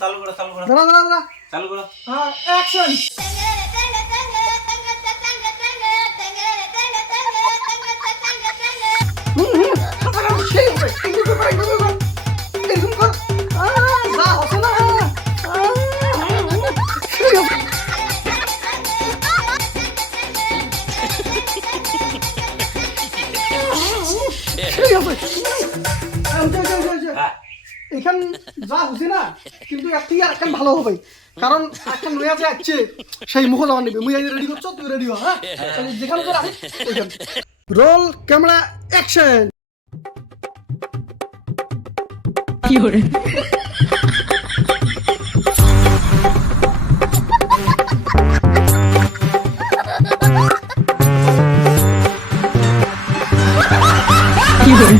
চালু করো চালু করো চালু করো। অ্যাকশন। এখান যা হচ্ছে না কিন্তু এর থেকে আর একখান ভালো হবে, কারণ একখান নয়া যে আসছে সেই মুখ জমা নিবি। মুই রেডি করছো, তুই রেডি হ। হ্যাঁ, যেখানে তোর আসে ওইখান। Roll camera action. কি হরে কি হরে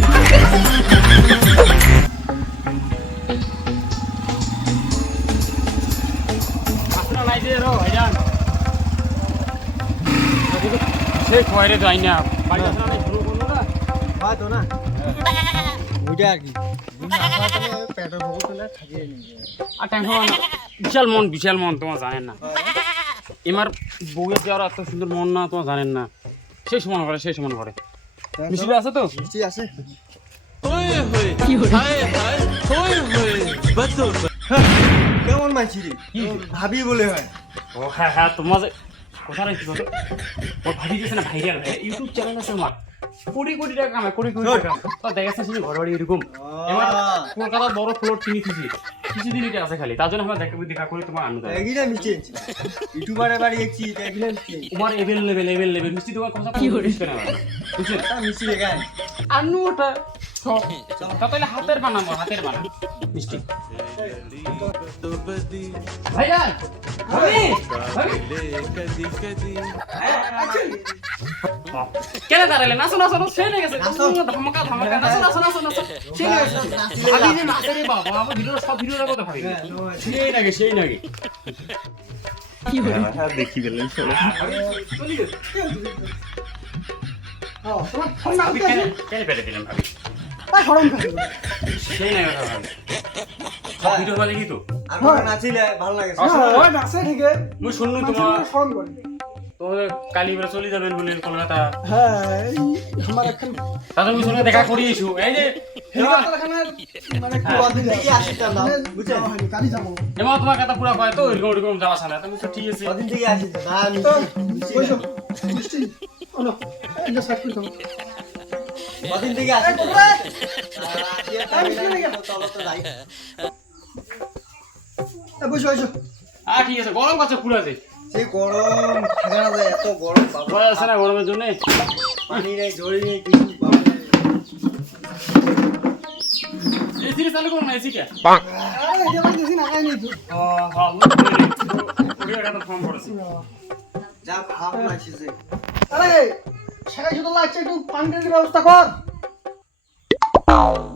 বিশাল মন বিশাল মন, তোমার জানেন না এমার বউয়ের যাওয়ার এত সুন্দর মন না, তোমার জানেন না। সেই সমান করে সেই সমান করে মিষ্টি আছে তো মিষ্টি আছে। কেমন মাইছি রে ভাবি বলে হয়। ও হ্যাঁ হ্যাঁ, তোমার যে কথা রাখছি বলো, ওর ভাবি গেছে না ভাইরাল ইউটিউব চ্যানেল আছে আমার, কোটি কোটি টাকা কামায়, কোটি কোটি টাকা। তো দেখাচ্ছে শুনে ঘর বাড়ি এরকম এবার কলকাতার বড় ফ্লোর কিনেছি, কিছুদিন এটা আছে খালি, তার জন্য আমরা দেখা করি তোমার আনন্দ এগিয়ে মিষ্টি ইউটিউবারে বাড়ি গেছি এগিয়ে তোমার এভেলেবেল মিষ্টি তোমার কথা কি করিস না বুঝছেন মিষ্টি দেখায় আনু ওটা সব তাহলে হাতের বানাবো, হাতের বানা মিষ্টি। ভাইয়া ভাবি ভাবি কেন দাঁড়ালে? নাচো নাচো নাচো, সেই লেগেছে ধামাকা ধামাকা, নাচো নাচো নাচো নাচো, সেই লেগেছে। ভাবি যে নাচে রে বাবা, আমার ভিডিওটা সব ভিডিওটা কথা ভাবি সেই নাকি সেই নাকি কি হলো দেখি পেলেন চলো। ভাবি কেন পেটে দিলাম ভাবি সেই নাকি কথা ভাবি সব ভিডিও করে দেখি তো আর নাচিলে ভালো লাগে। নাচে ঠিক মুই শুনলু তোমার তোমাদের কালি বেলা চলে যাবেন বলে কলকাতা। হ্যাঁ আমার এখন তাদের মুই সঙ্গে দেখা করি এসু এই যে মানে কদিন থেকে আসতাম না বুঝছেন, কালি যাবো এমন তোমার কথা পুরো কয় তো এরকম এরকম যাওয়া সামনে তুমি তো ঠিক আছে কদিন থেকে আসিস না আমি ওইসব মিষ্টি ওনো এটা সাইড করে দাও। কদিন থেকে আসিস চলো তো যাই। বসো বসো। ঠিক আছে, গরম কাছে পুরো আছে সেই গরম থাকা না যায়, এত গরম বাবা আছে না গরমের জন্য পানি নেই জড়ি নেই কিছু বাবা। এসি চালু করো না এসি কে আরে এটা মানে দিছি না কাই নেই তো। ওরে কথা ফোন করেছি যা ভাব লাগছে যে আরে সেখানে শুধু লাগছে একটু পানির ব্যবস্থা কর।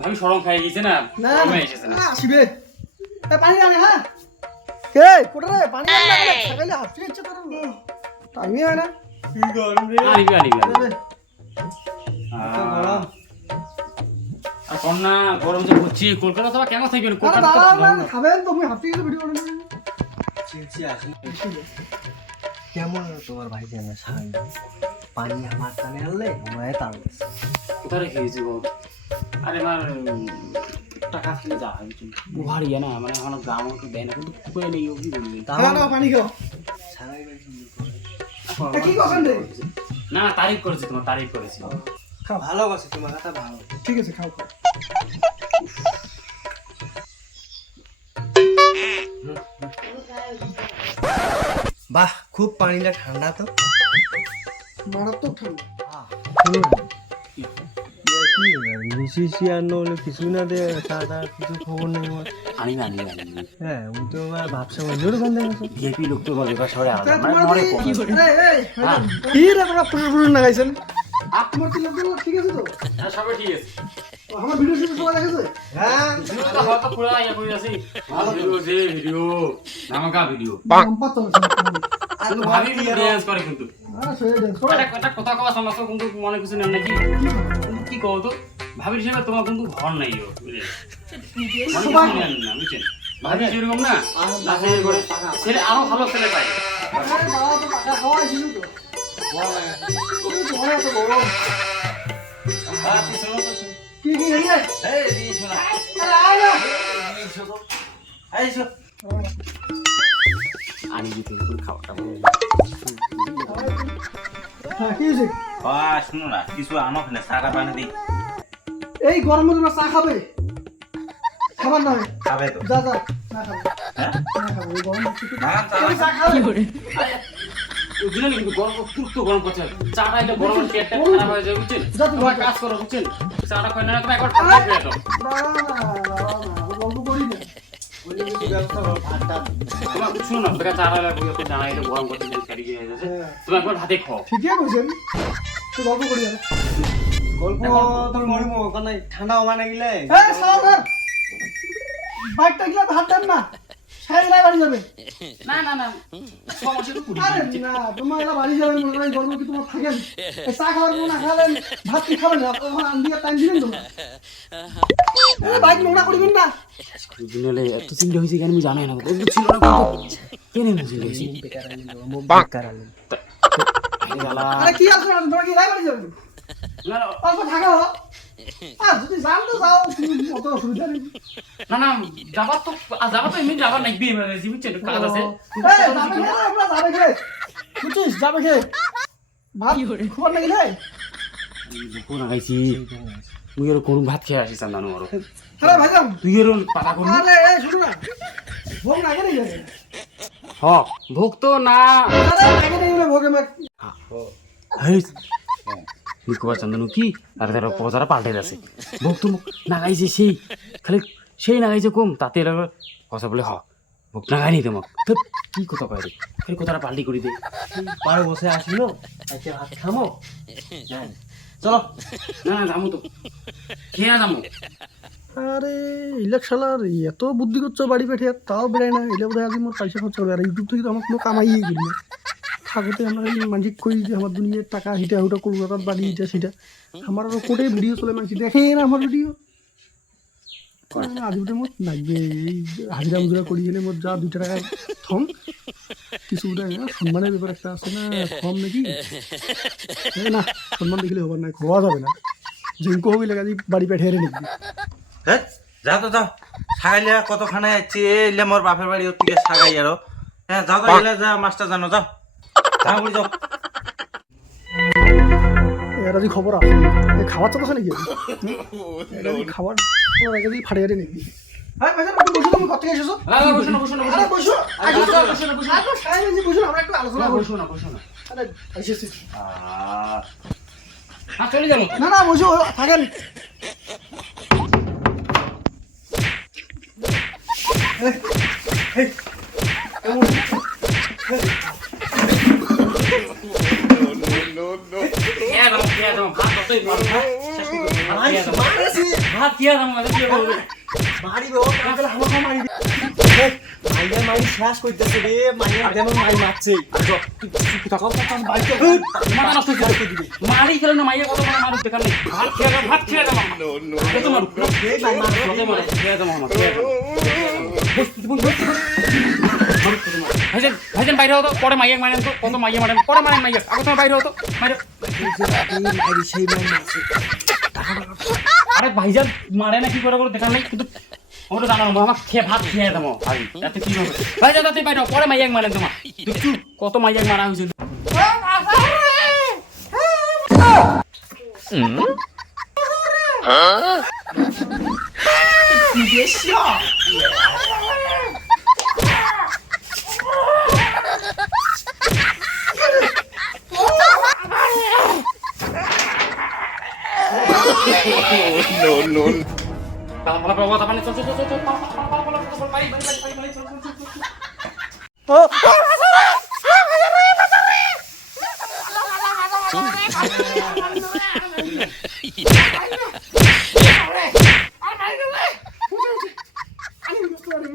আমি শরম খাই গেছে না না গরমে এসেছে না আসবে এ পানি আনে। হ্যাঁ কে কোটা রে পানি আনে না সকালে হাফ ইচ্ছে করো টাইমই হয় না। কি গরম রে আনিবি আনিবি গরম আর কন্যা গরম যে হচ্ছে কলকাতা তো কেন থাকবেন আরে কলকাতা বাবা খাবেন তুমি হাফ ইচ্ছে ভিডিও করে নেবেন। চিনছি আসেন কেমন তোমার ভাই জানা সাই পানি আমার কানে আনলে ওরাই তাল কোথায় রেখে গেছি গো? আরে আমার টাকা ফেলে যা হয় বুহারি না মানে এখন গ্রাম আমাকে দেয় না কিন্তু খুঁয়ে নেই ও কি বলবি না না পানি খাও সারাই কি করছেন রে? না তারিফ করেছি তোমার তারিফ করেছি খাও ভালো আছে তোমার কথা ভালো ঠিক আছে খাও খাও। বাহ খুব পানিটা ঠান্ডা তো মারাত্মক ঠান্ডা। মিশিয়ে আনো কিছু না দে তারা কিছু খবর নেই আমার। আনিবি আনিবি আনিবি হ্যাঁ উনি তো আমার ভাবছে অন্যরকম দেখেছে ভিআইপি লোক তো বলে শহরে আলাদা মানে মরে কি রে তোমরা ফুসফুস লাগাইছেন তোমার কি লোক ঠিক আছে তো? হ্যাঁ সবাই ঠিক আছে আমার ভিডিও শুরু সবাই দেখেছে। হ্যাঁ ভিডিও তো হয়তো পুরো ইয়া করে আছি ভিডিও যে ভিডিও নামকা ভিডিও নাম পাতো ভাবি ড্যান্স করে কিন্তু একটা কথা কওয়া সমস্যা কিন্তু মনে কিছু নেই নাকি কিন্তু কি কও তো ভাবির হিসেবে তোমার কিন্তু ঘর নাই ও বুঝলে বুঝছেন ভাবি যেরকম না নাচের ঘরে ছেলে আরো ভালো ছেলে পাই কি আনি দিতে খাওয়াটা হয়েছে? শুনো না কিছু আনো না চাটা পানি দিই এই গরমে তোমরা চা খাবে? খাবার না খাবে তো যা যা না খাবে হ্যাঁ না খাবে এই গরম হচ্ছে না চা খাবে বুঝলেন কিন্তু গরম তুর্ত গরম করছে চাটা এটা গরমের পেটটা খারাপ হয়ে যায় বুঝছেন তোমার কাজ করো বুঝছেন চাটা খাই না তুমি একবার ঠান্ডা করে দাও গল্প করি না তোমার শুনো না তোকে চাটা লাগবে তো জানা এটা গরম করতে জানি কারি হয়ে যাচ্ছে তুমি একবার ভাতে খাও ঠিকই বলছেন তো গল্প করি না গল্প তোর মরিমো ওখানে ঠান্ডা হওয়া না গেলে এই সালাম বাইকটা গিয়ে হাত দেন না সাইড লাই বাড়ি যাবে না না না সমস্যা তো পুরি আরে না তোমার এলা বাড়ি যাবে মনে হয় গরম কি তোমার থাকেন এই চা খাবার না খাবেন ভাত কি খাবেন না ওখানে আন্দিয়া টাইম দিবেন তো বাইক নোংরা করবেন না বুঝলে এত চিন্তা হয়েছে কেন আমি জানি না বন্ধু ছিল না কেন এমন চিন্তা হয়েছে আরে কি আছে তোমরা কি লাই বাড়ি যাবেন না অল্প থাকা হলো যদি যান তো যাও অত অসুবিধা নেই না না যাবার তো এমনি যাবার নাকবি বুঝছেন কাজ আছে যাবে খে ভাত খবর নাকি রে দুপুর লাগাইছি তুই এর কোন ভাত খেয়ে আসিস জানো আর আরে ভাইজান তুই এর পাতা কোন আরে এই শুনো না ভোগ লাগে নাকি হ ভোগ তো না আরে লাগে নাকি রে ভোগে মাক হেই নিকোবা চন্দনু কি আর তার পজারা পাল্টে যাচ্ছে ভোগ তো নাগাইছে সেই খালি সেই নাগাইছে কম তাতে কথা বলে হ ভোগ নাগাইনি তোমাক কি কথা কয় রে খালি কথাটা পাল্টি করে দে 12 বছর আসলো আজকে ভাত খামো চলো না না যাবো তো খেয়ে যাবো আরে ইলেকশনার এত বুদ্ধি করছো বাড়ি পেঠে তাও বেড়ায় না এলে বোধহয় আজ মোর পয়সা খরচ হবে আর ইউটিউব থেকে তো আমার কোনো কামাইয়ে গেল না থাকতে আমরা মানসিক করি যে আমার দুনিয়ার টাকা হিটা হুটা কলকাতার বাড়ি এটা সেটা আমার আরো কোটে ভিডিও চলে মানুষ দেখে না আমার ভিডিও আজ মোট লাগবে এই হাজিরা মুজরা করি গেলে মোট যা 2 টাকা থম কিছু সম্মানের ব্যাপার একটা আছে না কম নাকি না সম্মান দেখলে হবার না খোয়া যাবে না জিঙ্কো হবি লাগা বাড়ি পেঠে রে নাকি হ্যাঁ যাও তো যাও সাগাইলে কতখানে যাচ্ছি এলে মোর বাপের বাড়ি ওর থেকে সাগাই আরো হ্যাঁ যাও তো এলে যা মাস্টার জানো যাও যাও বলি যাও এরা যে খবর আছে এই খাবার তো নাকি এরা যে খাবার এরা যে ফাড়ে রে নাকি হ্যাঁ ভাই তুমি বসো তুমি কত থেকে এসেছো আরে বসো না বসো না আরে বসো বসো না বসো না আরে সাই যে বসো আমরা একটু আলোচনা করব বসো না বসো না আরে এসেছি না চলে যাবো না না বসো থাকেন খেয়ে যাবো ভাত কতই ভাত খেয়ে যাবো কি বলবে মারি বে ও কাকলা আমাকে মারি মাইয়া মারি শেষ কইতেছে রে মাইয়া যেমন মারি মারছে মারি খেলে না মাইয়া কত মানে মারুক দেখার নেই ভাত খেয়ে যাবো কত মারুক খেয়ে যাবো আমার ভাইজান বাইরে হতো পরে মাইয়া মারেন তো কত মাইয়া মারেন পরে মারেন মাইয়া আগে তোমার বাইরে হতো সেই মারি মারছে আরে ভাইজান মারে না কি করে দেখার নেই কিন্তু ওটা জানানো আমার খেয়ে ভাত খেয়ে দেবো এত কি হবে ভাইজান তাতে বাইরে পরে মাইয়া মারেন তোমার কত মাইয়া মারা হয়েছে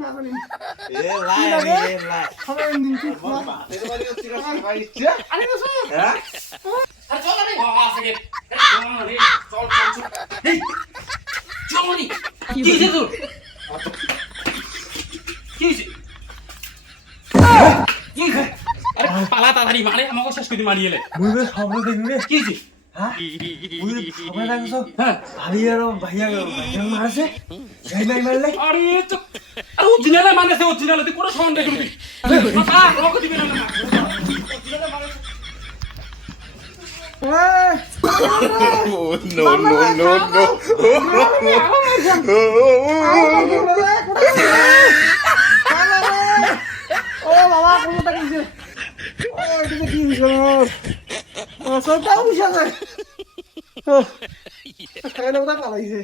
মাখানি এ লাই এ লাই খাবার দিন কি বাপের বাড়ি হচ্ছে সাগাই ইচ্ছে আরে না স্যার হ্যাঁ আরে চল রে বাবা আছে চল এই চল নি কি হইছে তোর কি হইছে কি হইছে আরে পালা তাড়াতাড়ি মারে আমাকে শেষ করে মারি এলে মুই বে সব দেখবি রে কি হইছে হ্যাঁ মুই সবাই লাগছ হ্যাঁ ভাই আর ভাইয়া মারছে যাই নাই মারলে আরে তো আরে অরিজিনাল মানেছে অরিজিনাল তুই কোন সাউন্ড দেখবি বাবা আমাকে দিবি না ও বাবা কোনটা কিছে ও এটা কি হইছে ও সবটা হইছে ও খাইলে ওটা পালাইছে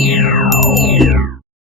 Yeah.